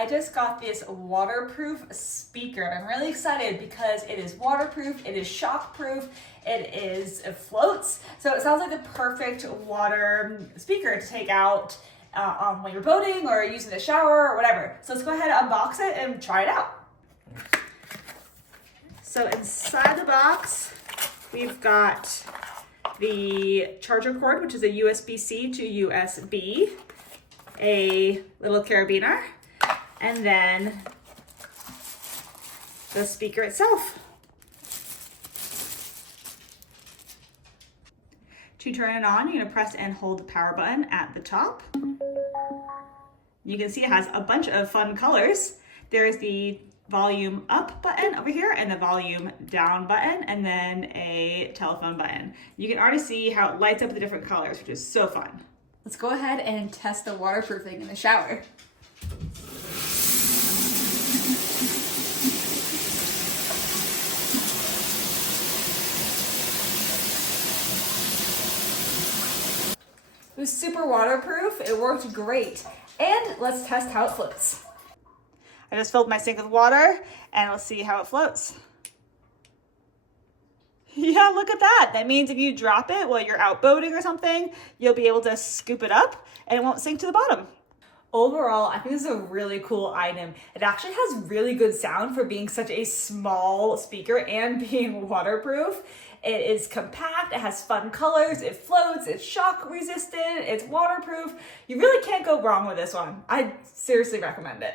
I just got this waterproof speaker and I'm really excited because it is waterproof, it is shockproof, it floats. So it sounds like the perfect water speaker to take out when you're boating or using the shower or whatever. So let's go ahead and unbox it and try it out. So inside the box, we've got the charger cord, which is a USB-C to USB, a little carabiner, and then the speaker itself. To turn it on, you're gonna press and hold the power button at the top. You can see it has a bunch of fun colors. There's the volume up button over here and the volume down button, and then a telephone button. You can already see how it lights up the different colors, which is so fun. Let's go ahead and test the waterproofing in the shower. It was super waterproof, it worked great. And let's test how it floats. I just filled my sink with water and let's see how it floats. Yeah, look at that. That means if you drop it while you're out boating or something, you'll be able to scoop it up and it won't sink to the bottom. Overall, I think this is a really cool item. It actually has really good sound for being such a small speaker and being waterproof. It is compact, it has fun colors, it floats, it's shock resistant, it's waterproof. You really can't go wrong with this one. I seriously recommend it.